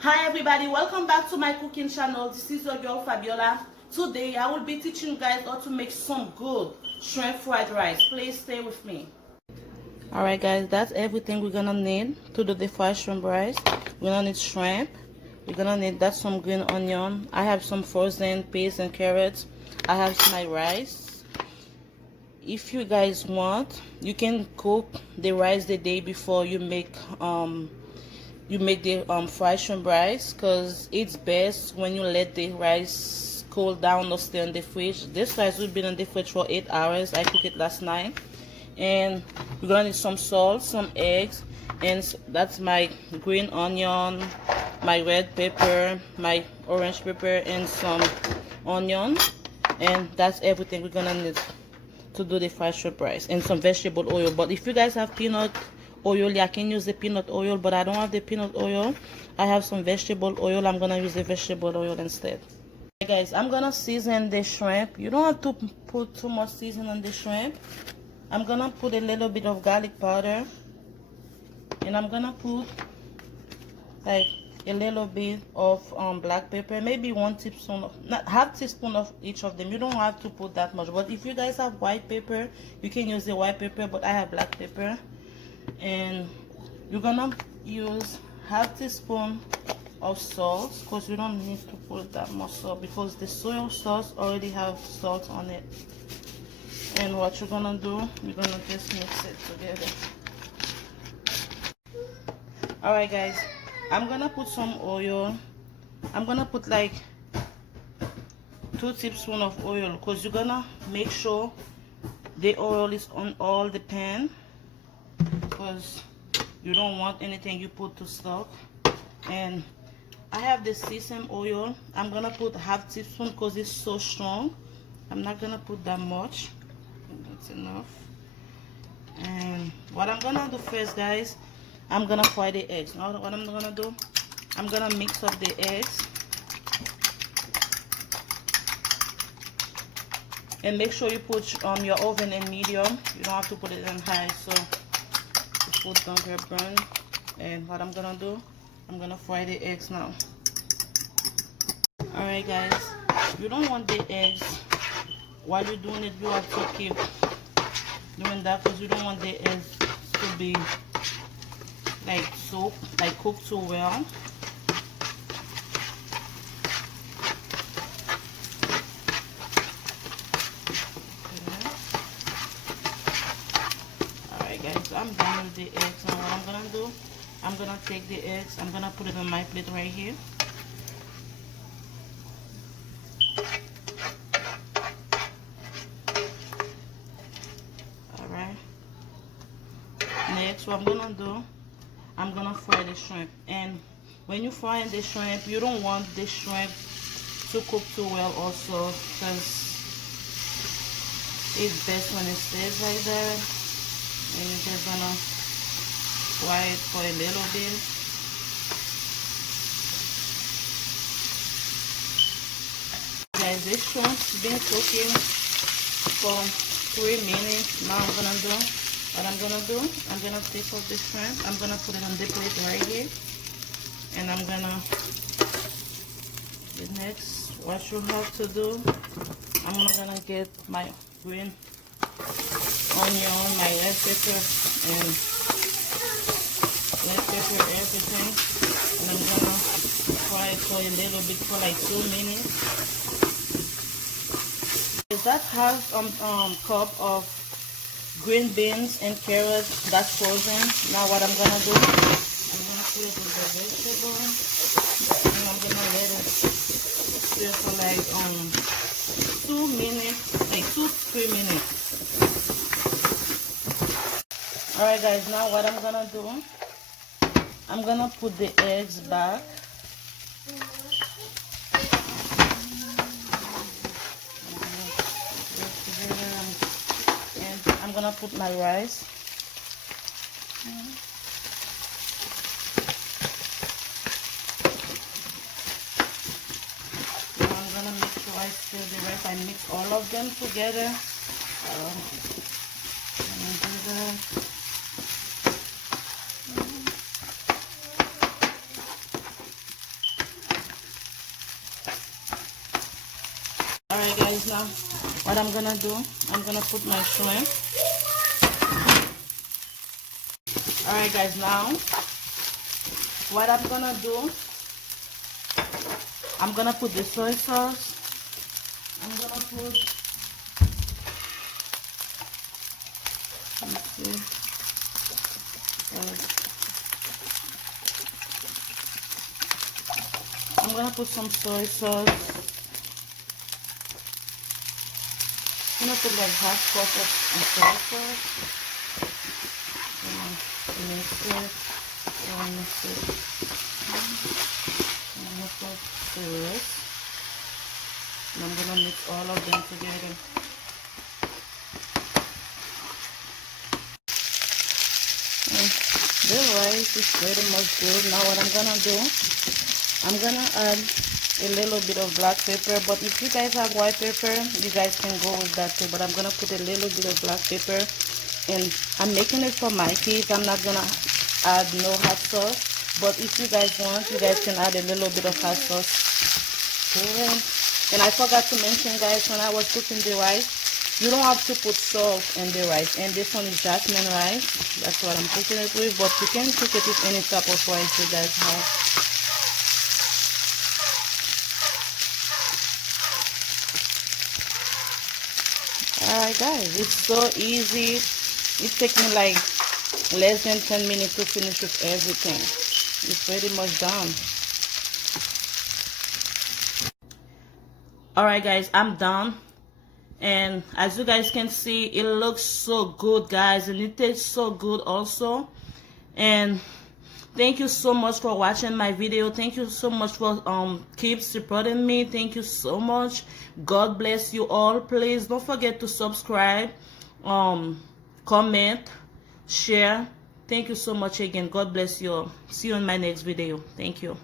Hi everybody, welcome back to my cooking channel. This is your girl Fabiola. Today I will be teaching you guys how to make some good shrimp fried rice. Please stay with me. Alright guys, that's everything we're gonna need to do the fried shrimp rice. We're gonna need shrimp. We're gonna need some green onion. I have some frozen peas and carrots. I have my rice. If you guys want, you can cook the rice the day before you make the fried shrimp rice, because it's best when you let the rice cool down or stay in the fridge. This rice will be in the fridge for 8 hours. I cooked it last night. And we're gonna need some salt, some eggs, and that's my green onion, my red pepper, my orange pepper, and some onion. And that's everything we're gonna need to do the fried shrimp rice, and some vegetable oil. But if you guys have peanut oil, I can use the peanut oil, but I don't have the peanut oil. I have some vegetable oil. I'm gonna use the vegetable oil instead. Okay guys, I'm gonna season the shrimp. You don't have to put too much seasoning on the shrimp. I'm gonna put a little bit of garlic powder, and I'm gonna put like a little bit of black pepper, maybe 1 teaspoon of, not half teaspoon of each of them. You don't have to put that much, but if you guys have white pepper, you can use the white pepper, but I have black pepper. And you're gonna use half teaspoon of salt, because you don't need to put that much salt because the soy sauce already have salt on it. And what you're gonna do, you're gonna just mix it together. Alright guys, I'm gonna put some oil. I'm gonna put like 2 tablespoons of oil, because you're gonna make sure the oil is on all the pan, because you don't want anything you put to stuck. And I have the sesame oil. I'm gonna put half teaspoon because it's so strong. I'm not gonna put that much. That's enough. And what I'm gonna do first, guys, I'm gonna fry the eggs. Now what I'm gonna do, I'm gonna mix up the eggs, and make sure you put your oven in medium. You don't have to put it in high, so the food don't get burned. And what I'm gonna do, I'm gonna fry the eggs now. Alright guys, you don't want the eggs, while you're doing it, you have to keep doing that, because you don't want the eggs to be like cooked too well. Alright guys, I'm done with the eggs. Now what I'm gonna do, I'm gonna take the eggs, I'm gonna put it on my plate right here. Alright, next what I'm gonna do, I'm gonna fry the shrimp. And when you fry the shrimp, you don't want the shrimp to cook too well also, because it's best when it stays like that. And you're just gonna fry it for a little bit. Guys, this shrimp's been cooking for 3 minutes. Now I'm gonna do what I'm gonna do. I'm gonna take off the shrimp. I'm gonna put it on the plate right here. And I'm gonna, the next, what you have to do, I'm gonna get my green onion, my red pepper, and everything. And I'm gonna fry it for a little bit for like 2 minutes. That has cup of green beans and carrots that's frozen. Now what I'm gonna do, I'm gonna put it in the vegetable, and I'm gonna let it stir for like 2 minutes, like 2-3 minutes. Alright guys, now what I'm gonna do, I'm gonna put the eggs back. I'm gonna put my rice. Now I'm gonna make sure I stir the rice. I mix all of them together. Do that. now what I'm gonna do, I'm gonna put my shrimp. Alright guys, now what I'm gonna do, I'm gonna put the soy sauce. I'm gonna put, let's see, I'm gonna put some soy sauce. I'm gonna put like half cup of soy sauce. Mix it. Mix it. I'm gonna put the rest. And I'm gonna mix all of them together. And the rice is pretty much good. Now what I'm gonna do, I'm gonna add a little bit of black pepper, but if you guys have white pepper, you guys can go with that too. But I'm gonna put a little bit of black pepper, and I'm making it for my kids. I'm not gonna add no hot sauce, but if you guys want, you guys can add a little bit of hot sauce to it. And I forgot to mention, guys, when I was cooking the rice, you don't have to put salt in the rice. And this one is jasmine rice. That's what I'm cooking it with, but you can cook it with any type of rice you guys have. Alright guys, it's so easy. It takes me like less than 10 minutes to finish with everything. It's pretty much done. Alright guys, I'm done. And as you guys can see, it looks so good, guys, and it tastes so good also. And thank you so much for watching my video. Thank you so much for keep supporting me. Thank you so much. God bless you all. Please don't forget to subscribe, comment, share. Thank you so much again. God bless you all. See you in my next video. Thank you.